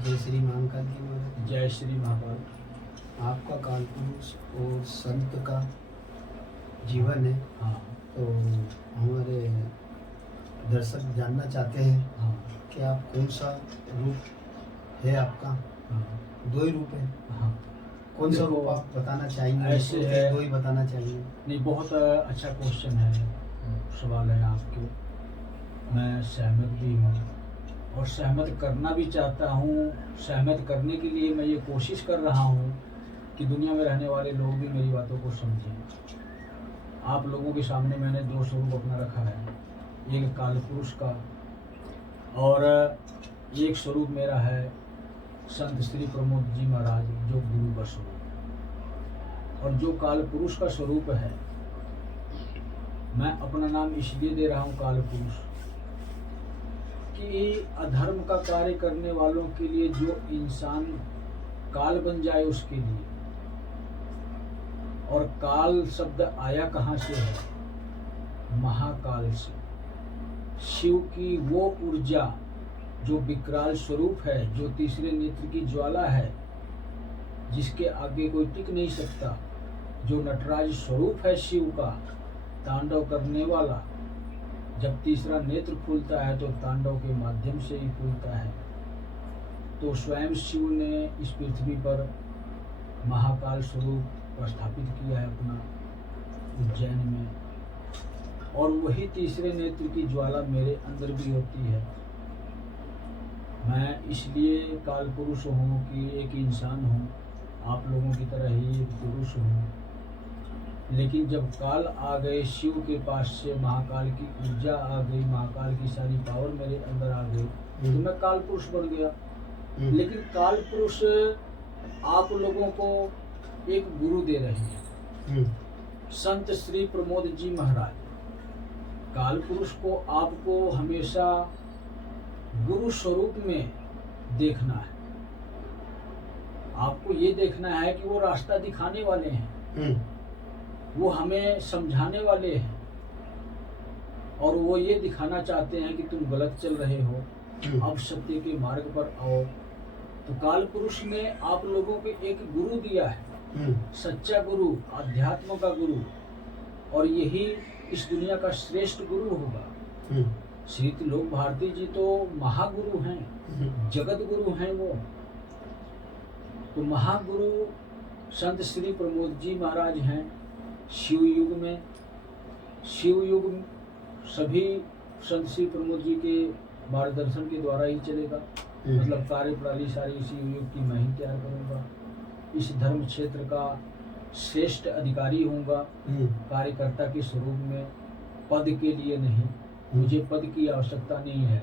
जय श्री महाकाल की महाराज। जय श्री महाकाल। आपका काल पुरुष और संत का जीवन है, हाँ तो हमारे दर्शक जानना चाहते हैं हाँ कि आप कौन सा रूप है आपका। हाँ दो ही रूप है, हाँ। कौन सा देखो, रूप आप बताना चाहेंगे? ऐसे तो है। दो ही बताना चाहिए। नहीं, बहुत अच्छा क्वेश्चन है, सवाल है आपके। मैं सहमत भी हूँ और सहमत करना भी चाहता हूँ। सहमत करने के लिए मैं ये कोशिश कर रहा हूँ कि दुनिया में रहने वाले लोग भी मेरी बातों को समझें। आप लोगों के सामने मैंने दो स्वरूप अपना रखा है, एक काल पुरुष का और एक स्वरूप मेरा है संत श्री प्रमोद जी महाराज, जो गुरु का स्वरूप। और जो काल पुरुष का स्वरूप है, मैं अपना नाम इसलिए दे रहा हूँ काल पुरुष कि अधर्म का कार्य करने वालों के लिए जो इंसान काल बन जाए उसके लिए। और काल शब्द आया कहाँ से है? महाकाल से। शिव की वो ऊर्जा जो विकराल स्वरूप है, जो तीसरे नेत्र की ज्वाला है, जिसके आगे कोई टिक नहीं सकता, जो नटराज स्वरूप है शिव का, तांडव करने वाला। जब तीसरा नेत्र खुलता है तो तांडव के माध्यम से ही खुलता है। तो स्वयं शिव ने इस पृथ्वी पर महाकाल स्वरूप स्थापित किया है अपना उज्जैन में, और वही तीसरे नेत्र की ज्वाला मेरे अंदर भी होती है। मैं इसलिए काल पुरुष हूँ कि एक इंसान हूँ, आप लोगों की तरह ही एक पुरुष हूँ। लेकिन जब काल आ गए, शिव के पास से महाकाल की ऊर्जा आ गई, महाकाल की सारी पावर मेरे अंदर आ गई, तो मैं काल पुरुष बन गया। लेकिन काल पुरुष आप लोगों को एक गुरु दे रहे हैं, संत श्री प्रमोद जी महाराज। काल पुरुष को आपको हमेशा गुरु स्वरूप में देखना है। आपको ये देखना है कि वो रास्ता दिखाने वाले हैं, वो हमें समझाने वाले हैं, और वो ये दिखाना चाहते हैं कि तुम गलत चल रहे हो, अब सत्य के मार्ग पर आओ। तो काल पुरुष ने आप लोगों को एक गुरु दिया है, सच्चा गुरु, अध्यात्म का गुरु, और यही इस दुनिया का श्रेष्ठ गुरु होगा। श्री त्रिलोक भारती जी तो महागुरु हैं, जगत गुरु हैं वो। तो महागुरु संत श्री प्रमोद जी महाराज हैं। शिव युग में, शिव युग सभी संत श्री प्रमोद जी के मार्गदर्शन के द्वारा ही चलेगा। मतलब कार्य प्रणाली सारी शिव युग की मैं ही तैयार करूंगा। इस धर्म क्षेत्र का श्रेष्ठ अधिकारी होऊंगा, कार्यकर्ता के स्वरूप में, पद के लिए नहीं। मुझे पद की आवश्यकता नहीं है,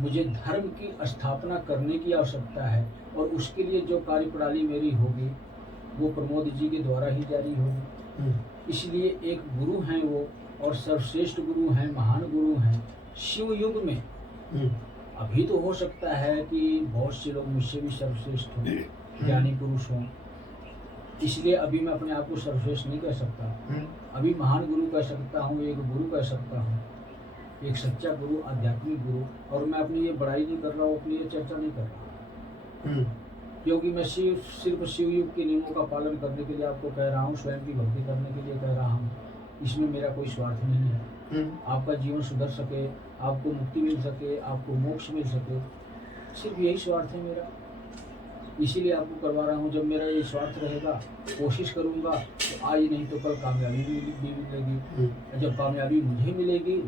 मुझे धर्म की स्थापना करने की आवश्यकता है, और उसके लिए जो कार्य प्रणाली मेरी होगी वो प्रमोद जी के द्वारा ही जारी होगी। इसलिए एक गुरु हैं वो, और सर्वश्रेष्ठ गुरु हैं, महान गुरु हैं शिव युग में। अभी तो हो सकता है कि बहुत से लोग मुझसे भी सर्वश्रेष्ठ हों, ज्ञानी पुरुष हों, इसलिए अभी मैं अपने आप को सर्वश्रेष्ठ नहीं कह सकता। अभी महान गुरु कह सकता हूँ, एक गुरु कह सकता हूँ, एक सच्चा गुरु, आध्यात्मिक गुरु। और मैं अपनी ये बड़ाई नहीं कर रहा हूँ, अपनी ये चर्चा नहीं कर रहा, क्योंकि मैं सिर्फ शिव युग के नियमों का पालन करने के लिए आपको कह रहा हूँ, स्वयं की भक्ति करने के लिए कह रहा हूँ। इसमें मेरा कोई स्वार्थ नहीं है। आपका जीवन सुधर सके, आपको मुक्ति मिल सके, आपको मोक्ष मिल सके, सिर्फ यही स्वार्थ है मेरा। इसीलिए आपको करवा रहा हूँ। जब मेरा ये स्वार्थ रहेगा, कोशिश करूँगा, तो आज नहीं तो कल कामयाबी भी मिलेगी। जब कामयाबी मुझे मिलेगी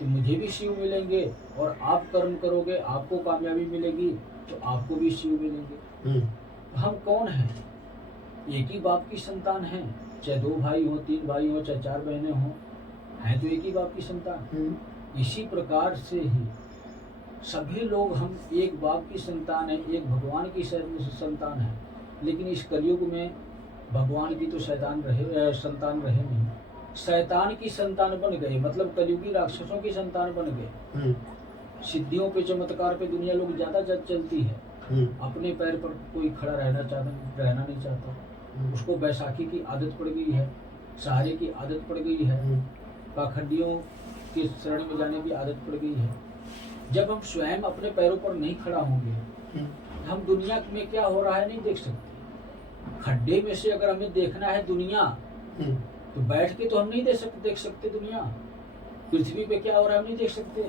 तो मुझे भी शिव मिलेंगे, और आप कर्म करोगे, आपको कामयाबी मिलेगी, तो आपको भी शिव मिलेंगे। हम कौन हैं? एक ही बाप की संतान हैं, चाहे 2 भाई हो, 3 भाई हो, चाहे 4 बहनें हों, हैं तो एक ही बाप की संतान। इसी प्रकार से ही सभी लोग हम एक बाप की संतान है, एक भगवान की संतान है। लेकिन इस कलयुग में भगवान की तो संतान रहे नहीं, शैतान की संतान बन गए, मतलब कलयुगी राक्षसों की संतान बन गए। सिद्धियों पे, चमत्कार पे दुनिया लोग ज्यादा चलती है, अपने पैर पर कोई खड़ा रहना नहीं चाहता। उसको बैसाखी की आदत पड़ गई है, सहारे की आदत पड़ गई है, पाखंडियों के शरण में जाने की आदत पड़ गई है। जब हम स्वयं अपने पैरों पर नहीं खड़ा होंगे, हम दुनिया में क्या हो रहा है नहीं देख सकते। खड्डे में से अगर हमें देखना है दुनिया, तो बैठ के तो हम नहीं देख सकते दुनिया। पृथ्वी पे क्या हो रहा है हम नहीं देख सकते।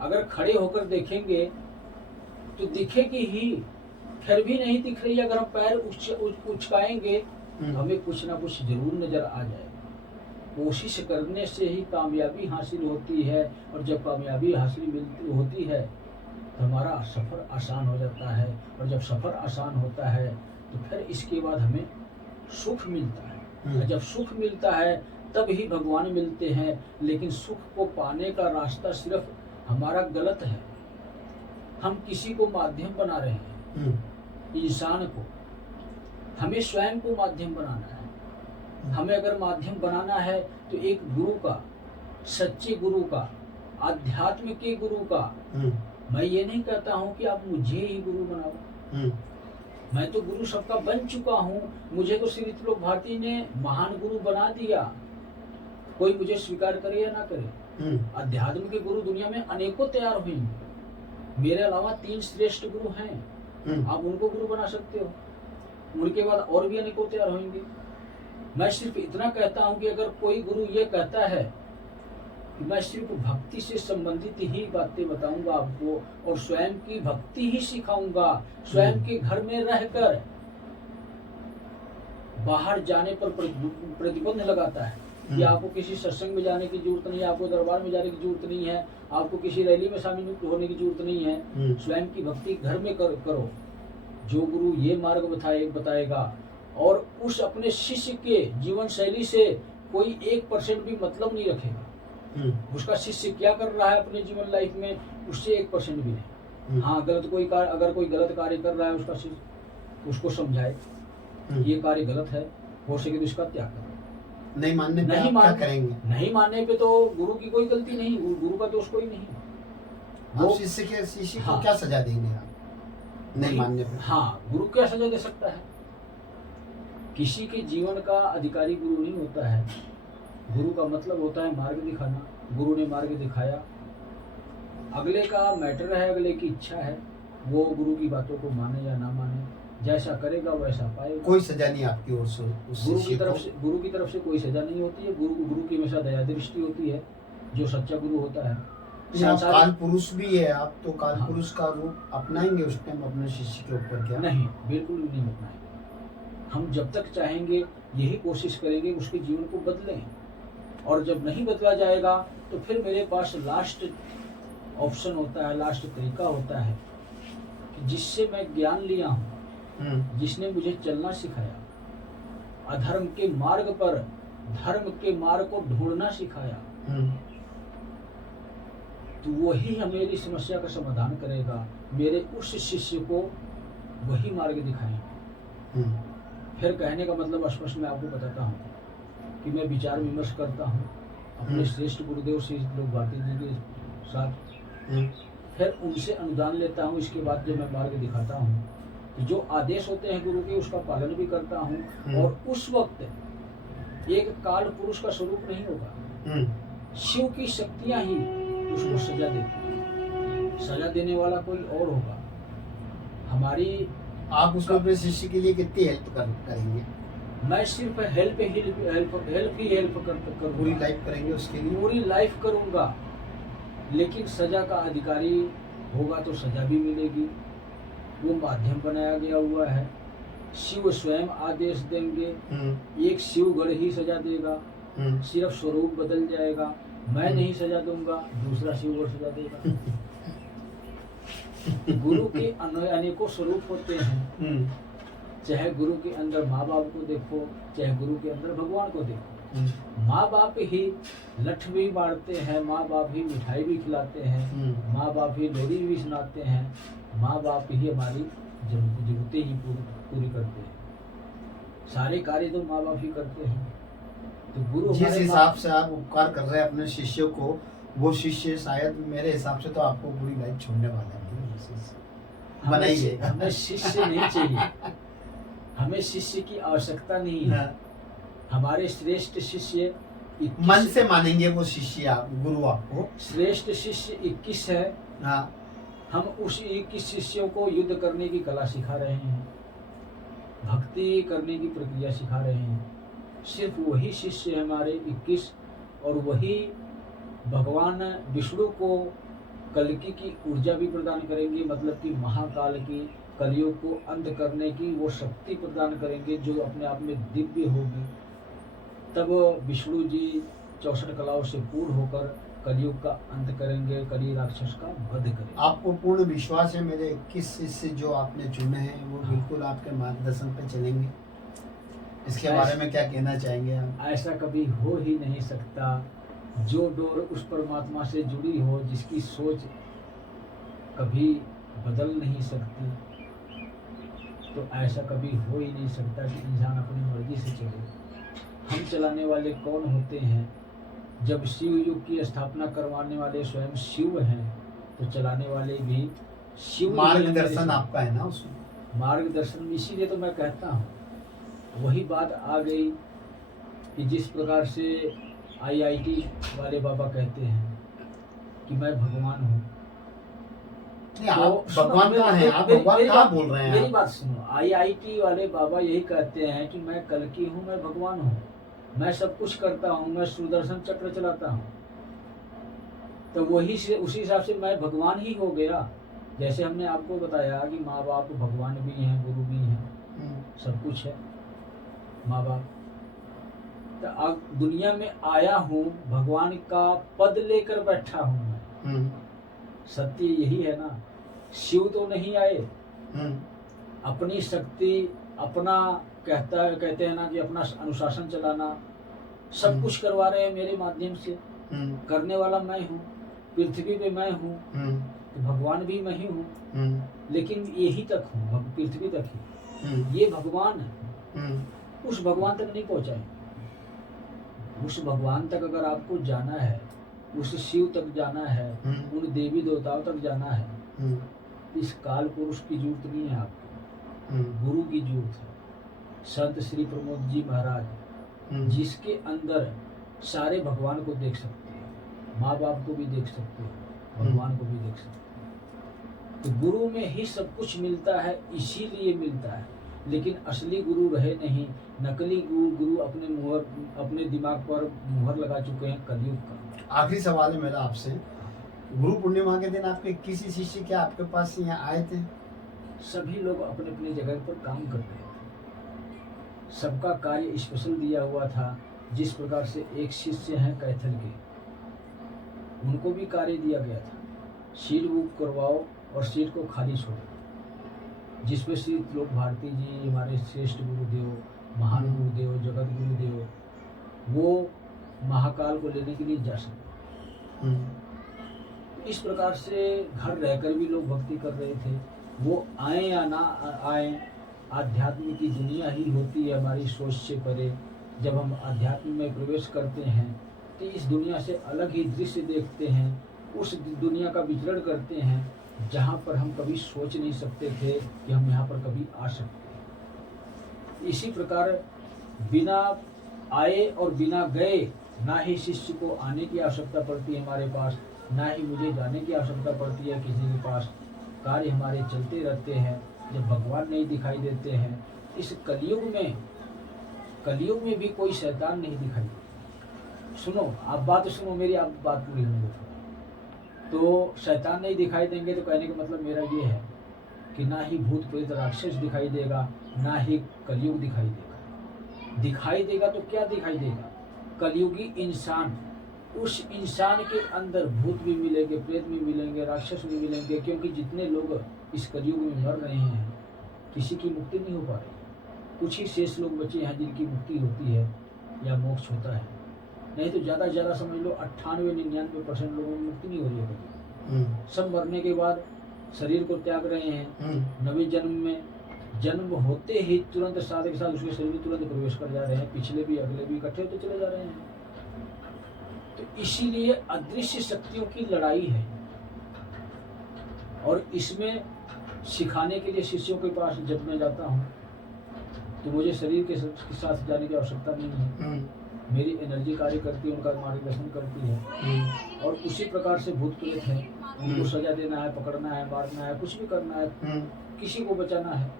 अगर खड़े होकर देखेंगे तो दिखेगी ही, फिर भी नहीं दिख रही। अगर हम पैर उचकाएंगे हमें कुछ ना कुछ जरूर नजर आ जाएगा। कोशिश करने से ही कामयाबी हासिल होती है, और जब कामयाबी हासिल होती है तो हमारा सफर आसान हो जाता है, और जब सफर आसान होता है तो फिर इसके बाद हमें सुख मिलता है। और जब सुख मिलता है तब ही भगवान मिलते हैं। लेकिन सुख को पाने का रास्ता सिर्फ हमारा गलत है। हम किसी को माध्यम बना रहे हैं, इंसान को। हमें स्वयं को माध्यम बनाना है। हमें अगर माध्यम बनाना है तो एक गुरु का, सच्चे गुरु का, आध्यात्म के गुरु का। मैं ये नहीं कहता हूँ कि आप मुझे ही गुरु बनाओ। मैं तो गुरु सबका बन चुका हूँ। मुझे तो श्री त्रिलोक भारती ने महान गुरु बना दिया। कोई मुझे स्वीकार करे या ना करे। अध्यात्म के गुरु दुनिया में अनेकों तैयार हुए। मेरे अलावा 3 श्रेष्ठ गुरु हैं। आप उनको गुरु बना सकते हो। उनके बाद और भी अनेकों तैयार होंगे। मैं सिर्फ इतना कहता हूँ कि अगर कोई गुरु ये कहता है कि मैं सिर्फ भक्ति से संबंधित ही बातें बताऊंगा आपको, और स्वयं की भक्ति ही सिखाऊंगा, स्वयं के घर में रहकर, बाहर जाने पर प्रतिबंध लगाता है कि आपको किसी सत्संग में जाने की जरूरत नहीं है, आपको दरबार में जाने की जरूरत नहीं है, आपको किसी रैली में शामिल होने की जरूरत नहीं है। स्वयं की भक्ति घर में करो। जो गुरु ये मार्ग बताएगा, और उस अपने शिष्य के जीवन शैली से कोई 1% भी मतलब नहीं रखेगा। उसका शिष्य क्या कर रहा है अपने जीवन लाइफ में, उससे 1% भी नहीं। हाँ, अगर कोई गलत कार्य कर रहा है, उसका शिष्य उसको समझाए ये कार्य गलत है, हो सके तो इसका त्याग करो। नहीं मानने पे आप क्या करेंगे? नहीं मानने पे तो गुरु की कोई गलती नहीं, गुरु का दोष कोई नहीं। वो शिष्य को क्या सजा देंगे आप नहीं मानने पे? हाँ, गुरु क्या सजा दे सकता है? किसी के जीवन का अधिकारी गुरु नहीं होता है। गुरु का मतलब होता है मार्ग दिखाना। गुरु ने मार्ग दिखाया, अगले का मैटर है, अगले की इच्छा है। वो गुरु की बातों को माने या ना माने, जैसा करेगा वैसा पाएगा। कोई सजा नहीं आपकी ओर से गुरु की तरफ से कोई सजा नहीं होती है। गुरु की हमेशा दया दृष्टि होती है, जो सच्चा गुरु होता है। काल पुरुष भी है, आप तो काल पुरुष का रूप अपनाएंगे उस टाइम अपने शिष्य के ऊपर? क्या नहीं, बिल्कुल भी नहीं अपनाएंगे। हम जब तक चाहेंगे यही कोशिश करेंगे उसके जीवन को बदलें, और जब नहीं बदला जाएगा तो फिर मेरे पास लास्ट ऑप्शन होता है, लास्ट तरीका होता है कि जिससे मैं ज्ञान लिया हूँ, जिसने मुझे चलना सिखाया, अधर्म के मार्ग पर धर्म के मार्ग को ढूंढना सिखाया, तो वही मेरी समस्या का समाधान करेगा। मेरे उस शिष्य को वही मार्ग दिखाएंगे। फिर कहने का मतलब स्पष्ट मैं आपको बताता हूँ कि मैं विचार विमर्श करता हूँ अपने श्रेष्ठ गुरुदेव श्री त्रिलोक भारती जी के साथ, फिर उनसे अनुदान लेता हूँ। इसके बाद जब मैं मार्ग दिखाता हूँ तो जो आदेश होते हैं गुरु के उसका पालन भी करता हूँ, और उस वक्त एक काल पुरुष का स्वरूप नहीं होगा, शिव की शक्तियाँ ही उसको सजा देती हैं। सजा देने वाला कोई और होगा। हमारी आप उसको अपने शिष्य के लिए कितनी हेल्प करेंगे? मैं सिर्फ हेल्प कर पूरी लाइफ करेंगे उसके लिए? पूरी लाइफ करूंगा, लेकिन सजा का अधिकारी होगा तो सजा भी मिलेगी। वो माध्यम बनाया गया हुआ है। शिव स्वयं आदेश देंगे, एक शिवगढ़ ही सजा देगा, सिर्फ स्वरूप बदल जाएगा। मैं नहीं सजा दूंगा, दूसरा शिवगढ़ सजा देगा। गुरु के अनेकों स्वरूप होते हैं। चाहे गुरु के अंदर माँ बाप को देखो, चाहे गुरु के अंदर भगवान को देखो। माँ बाप ही लठ भी मारते हैं, माँ बाप ही मिठाई भी खिलाते हैं, माँ बाप ही लोरी भी सुनाते हैं, माँ बाप ही हमारी जरूरतें ही पूरी करते हैं। सारे कार्य तो माँ बाप ही करते हैं। तो गुरु जिस हिसाब से आप उपकार कर रहे हैं अपने शिष्यों को, वो शिष्य शायद मेरे हिसाब से तो आपको पूरी लाइफ छोड़ने वाला है। बनाइए। हमें शिष्य नहीं चाहिए, हमें शिष्य की आवश्यकता नहीं है। हमारे श्रेष्ठ शिष्य मन से मानेंगे वो शिष्य, आप गुरु आपको श्रेष्ठ शिष्य 21 है। हम उस 21 शिष्यों को युद्ध करने की कला सिखा रहे हैं, भक्ति करने की प्रक्रिया सिखा रहे हैं। सिर्फ वही शिष्य हमारे 21 और वही भगवान विष्णु को कल्कि की ऊर्जा भी प्रदान करेंगे, मतलब कि महाकाल की कलयुग को अंत करने की वो शक्ति प्रदान करेंगे जो अपने आप में दिव्य होगी। तब विष्णु जी 64 कलाओं से पूर्ण होकर कलयुग का अंत करेंगे, कली राक्षस का वध करेंगे। आपको पूर्ण विश्वास है मेरे 21 शिष्य जो आपने चुने हैं वो बिल्कुल आपके मार्गदर्शन पे चलेंगे? इसके बारे में क्या कहना चाहेंगे आप? ऐसा कभी हो ही नहीं सकता। जो डोर उस परमात्मा से जुड़ी हो, जिसकी सोच कभी बदल नहीं सकती, तो ऐसा कभी हो ही नहीं सकता कि इंसान अपनी मर्जी से चले। हम चलाने वाले कौन होते हैं? जब शिव युग की स्थापना करवाने वाले स्वयं शिव हैं, तो चलाने वाले भी शिव। मार्गदर्शन आपका है ना उसमें? मार्गदर्शन, इसीलिए तो मैं कहता हूँ, वही बात आ गई कि जिस प्रकार से IIT वाले बाबा कहते हैं कि मैं भगवान हूँ। आप भगवान कहाँ हैं? आप भगवान कहाँ बोल रहे हैं? मेरी बात सुनो, IIT वाले बाबा यही कहते हैं कि मैं कल्कि हूँ, मैं भगवान हूँ, मैं सब कुछ करता हूँ, मैं सुदर्शन चक्र चलाता हूँ। तो वही से उसी हिसाब से मैं भगवान ही हो गया। जैसे हमने आपको बताया कि माँ बाप भगवान भी हैं, गुरु भी हैं, सब कुछ है माँ बाप। तो अब दुनिया में आया हूँ, भगवान का पद लेकर बैठा हूँ मैं। सत्य यही है ना। शिव तो नहीं आए, अपनी शक्ति, अपना कहते हैं ना कि अपना अनुशासन चलाना, सब कुछ करवा रहे हैं मेरे माध्यम से। करने वाला मैं हूँ, पृथ्वी पे मैं हूँ, तो भगवान भी मैं ही हूँ, लेकिन यही तक हूँ, पृथ्वी तक ही। ये भगवान है, उस भगवान तक नहीं पहुँचाए। उस भगवान तक अगर आपको जाना है, उस शिव तक जाना है, उन देवी देवताओं तक जाना है, इस काल पुरुष की जरूरत नहीं है आपको, गुरु की जरूरत है। संत श्री प्रमोद जी महाराज, जिसके अंदर सारे भगवान को देख सकते हैं, माँ बाप को भी देख सकते हैं, भगवान को भी देख सकते हैं। तो गुरु में ही सब कुछ मिलता है, इसीलिए मिलता है। लेकिन असली गुरु रहे नहीं, नकली गुरु अपने दिमाग पर मुहर लगा चुके हैं कलयुग का। आखिरी सवाल है मेरा आपसे, गुरु पूर्णिमा के दिन आपके किसी शिष्य क्या आपके पास यहाँ आए थे? सभी लोग अपने अपने जगह पर काम कर रहे थे, सबका कार्य स्पेशल दिया हुआ था। जिस प्रकार से एक शिष्य हैं कैथल के, उनको भी कार्य दिया गया था, सीट बुक करवाओ और सीट को खाली छोड़ो, जिसमें श्री लोक भारती जी हमारे श्रेष्ठ गुरुदेव, महान गुरुदेव, जगत गुरुदेव, वो महाकाल को लेने के लिए जा सकते। इस प्रकार से घर रहकर भी लोग भक्ति कर रहे थे। वो आए या ना आए, आध्यात्म की दुनिया ही होती है हमारी सोच से परे। जब हम अध्यात्म में प्रवेश करते हैं तो इस दुनिया से अलग ही दृश्य देखते हैं, उस दुनिया का विचरण करते हैं जहाँ पर हम कभी सोच नहीं सकते थे कि हम यहाँ पर कभी आ सकते हैं। इसी प्रकार बिना आए और बिना गए ना ही शिष्य को आने की आवश्यकता पड़ती है हमारे पास, ना ही मुझे जाने की आवश्यकता पड़ती है किसी के पास। कार्य हमारे चलते रहते हैं जब भगवान नहीं दिखाई देते हैं। इस कलयुग में भी कोई शैतान नहीं दिखाई देता। सुनो, आप बात सुनो मेरी, आप बात पूरी होने दो। तो शैतान नहीं दिखाई देंगे तो कहने का मतलब मेरा ये है कि ना ही भूत प्रेत राक्षस दिखाई देगा, ना ही कलयुग दिखाई देगा। दिखाई देगा तो क्या दिखाई देगा? कलयुगी इंसान। उस इंसान के अंदर भूत भी मिलेंगे, प्रेत भी मिलेंगे, राक्षस भी मिलेंगे, क्योंकि जितने लोग इस कलयुग में मर रहे हैं किसी की मुक्ति नहीं हो पा रही। कुछ ही शेष लोग बचे हैं जिनकी मुक्ति होती है या मोक्ष होता है, नहीं तो ज़्यादा से ज़्यादा समझ लो 98-99% लोगों में मुक्ति नहीं हो रही है। सब मरने के बाद शरीर को त्याग रहे हैं। नवे जन्म में जन्म होते ही तुरंत साथ के साथ उसके शरीर में तुरंत प्रवेश कर जा रहे हैं, पिछले भी अगले भी इकट्ठे होते चले जा रहे हैं। तो इसीलिए अदृश्य शक्तियों की लड़ाई है, और इसमें सिखाने के लिए शिष्यों के पास जब मैं जाता हूँ तो मुझे शरीर के साथ जाने की आवश्यकता नहीं है। मेरी एनर्जी कार्य करती है, उनका मार्गदर्शन करती है। और उसी प्रकार से भूत प्रेत है, उनको सजा देना है, पकड़ना है, मारना है, कुछ भी करना है, किसी को बचाना है,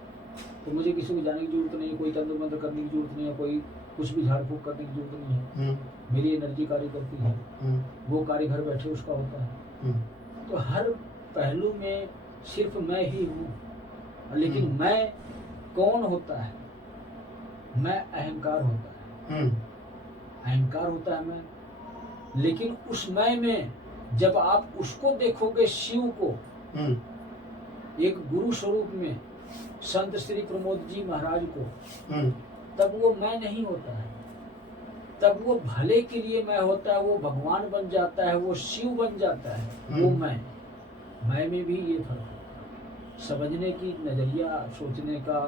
तो मुझे किसी को जाने की जरूरत नहीं है, कोई तंत्र मंत्र करने की जरूरत नहीं है, कोई कुछ भी झाड़ फूक करने की जरूरत नहीं है। मेरी एनर्जी कार्य करती है, वो कार्य घर बैठे उसका होता है। तो हर पहलू में सिर्फ मैं ही हूँ, लेकिन मैं कौन होता है? मैं अहंकार होता है, अहंकार होता है मैं। लेकिन उस मैं में जब आप उसको देखोगे, शिव को एक गुरु स्वरूप में, संत श्री प्रमोद जी महाराज को, तब वो मैं नहीं होता है, तब वो भले के लिए मैं होता है, वो भगवान बन जाता है, वो शिव बन जाता है। वो मैं में भी ये फर्क है। समझने की नजरिया, सोचने का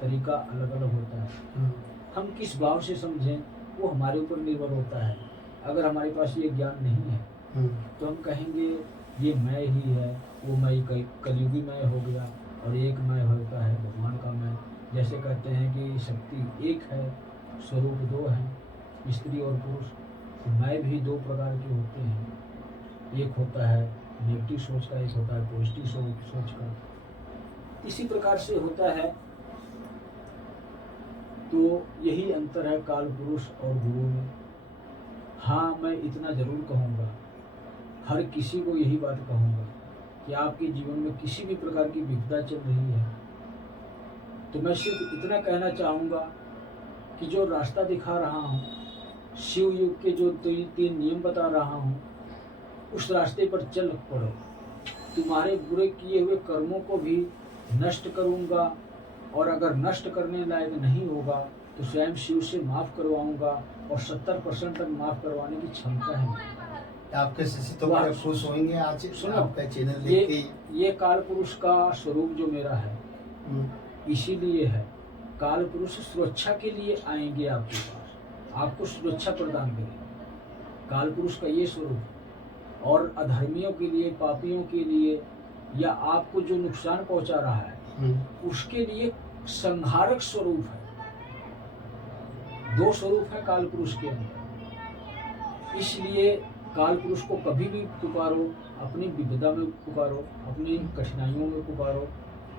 तरीका अलग अलग होता है। हम किस भाव से समझें वो हमारे ऊपर निर्भर होता है। अगर हमारे पास ये ज्ञान नहीं है तो हम कहेंगे ये मैं ही है, वो मैं कलयुगी मैं हो गया, और एक मैं होता है भगवान का मैं। जैसे कहते हैं कि शक्ति एक है, स्वरूप दो है, स्त्री और पुरुष। तो मैं भी दो प्रकार के होते हैं, एक होता है नेगेटिव सोच का, एक होता है पॉजिटिव सोच का। इसी प्रकार से होता है। तो यही अंतर है काल पुरुष और गुरु में। हाँ, मैं इतना जरूर कहूँगा, हर किसी को यही बात कहूँगा कि आपके जीवन में किसी भी प्रकार की विपदा चल रही है तो मैं सिर्फ इतना कहना चाहूँगा कि जो रास्ता दिखा रहा हूँ, शिव युग के जो 3 नियम बता रहा हूँ, उस रास्ते पर चल पड़ो। तुम्हारे बुरे किए हुए कर्मों को भी नष्ट करूँगा, और अगर नष्ट करने लायक नहीं होगा तो स्वयं शिव से माफ़ करवाऊँगा, और 70% तक माफ़ करवाने की क्षमता है। आपके शिष्य तो बड़े खुश होंगे आज सुनो, आपका चैनल देख के। ये काल पुरुष का स्वरूप जो मेरा है, इसीलिए है। काल पुरुष सुरक्षा के लिए आएंगे आपके पास, आपको सुरक्षा प्रदान करेंगे। काल पुरुष का ये स्वरूप। और अधर्मियों के लिए, पापियों के लिए, या आपको जो नुकसान पहुंचा रहा है उसके लिए संहारक स्वरूप है। 2 स्वरूप है काल पुरुष के अंदर। इसलिए काल पुरुष को कभी भी पुकारो, अपनी विपदा में पुकारो, अपनी कठिनाइयों में पुकारो,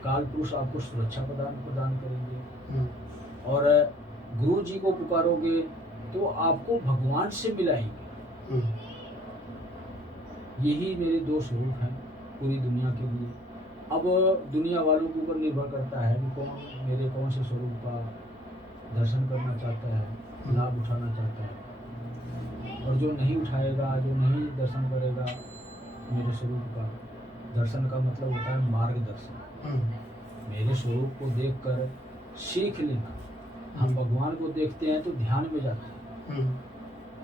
काल पुरुष आपको सुरक्षा प्रदान करेंगे। और गुरु जी को पुकारोगे तो आपको भगवान से मिलाएंगे। यही मेरे 2 स्वरूप हैं पूरी दुनिया के लिए। अब दुनिया वालों के ऊपर निर्भर करता है कि कौन से स्वरूप का दर्शन करना चाहता है, लाभ उठाना चाहता है। और जो नहीं उठाएगा, जो नहीं दर्शन करेगा मेरे स्वरूप का, दर्शन का मतलब होता है मार्गदर्शन। मेरे स्वरूप को देखकर सीख लेना। हम भगवान को देखते हैं तो ध्यान में जाते हैं।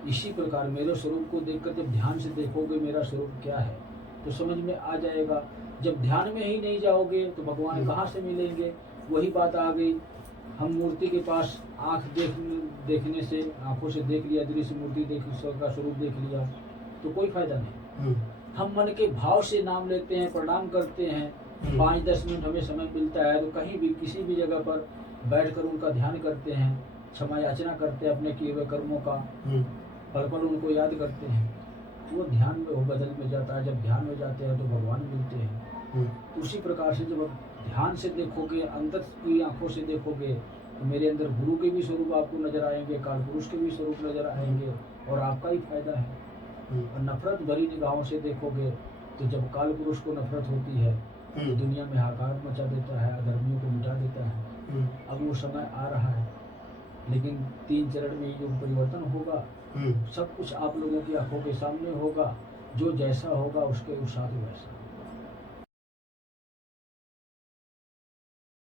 इसी प्रकार मेरे स्वरूप को देखकर जब ध्यान से देखोगे मेरा स्वरूप क्या है तो समझ में आ जाएगा। जब ध्यान में ही नहीं जाओगे तो भगवान कहाँ से मिलेंगे? वही बात आ गई। हम मूर्ति के पास आँख देखने से, आँखों से देख लिया, दृश्य मूर्ति देख का स्वरूप देख लिया तो कोई फायदा नहीं। हम मन के भाव से नाम लेते हैं, प्रणाम करते हैं, 5-10 मिनट हमें समय मिलता है तो कहीं भी किसी भी जगह पर बैठकर उनका ध्यान करते हैं, क्षमा याचना करते हैं अपने किए हुए कर्मों का, पल पल उनको याद करते हैं। वो ध्यान में वो बदल में जाता है। जब ध्यान में जाते हैं तो भगवान मिलते हैं। उसी प्रकार से जब ध्यान से देखोगे, अंदर की आंखों से देखोगे तो मेरे अंदर गुरु के भी स्वरूप आपको नजर आएंगे, काल पुरुष के भी स्वरूप नजर आएंगे, और आपका ही फायदा है। और नफरत भरी निगाहों से देखोगे तो जब काल पुरुष को नफरत होती है तो दुनिया में हाहाकार मचा देता है, अधर्मियों को मिटा देता है। अब वो समय आ रहा है, लेकिन 3 चरण में युग परिवर्तन होगा। सब कुछ आप लोगों की आंखों के सामने होगा। जो जैसा होगा उसके साथ वैसा।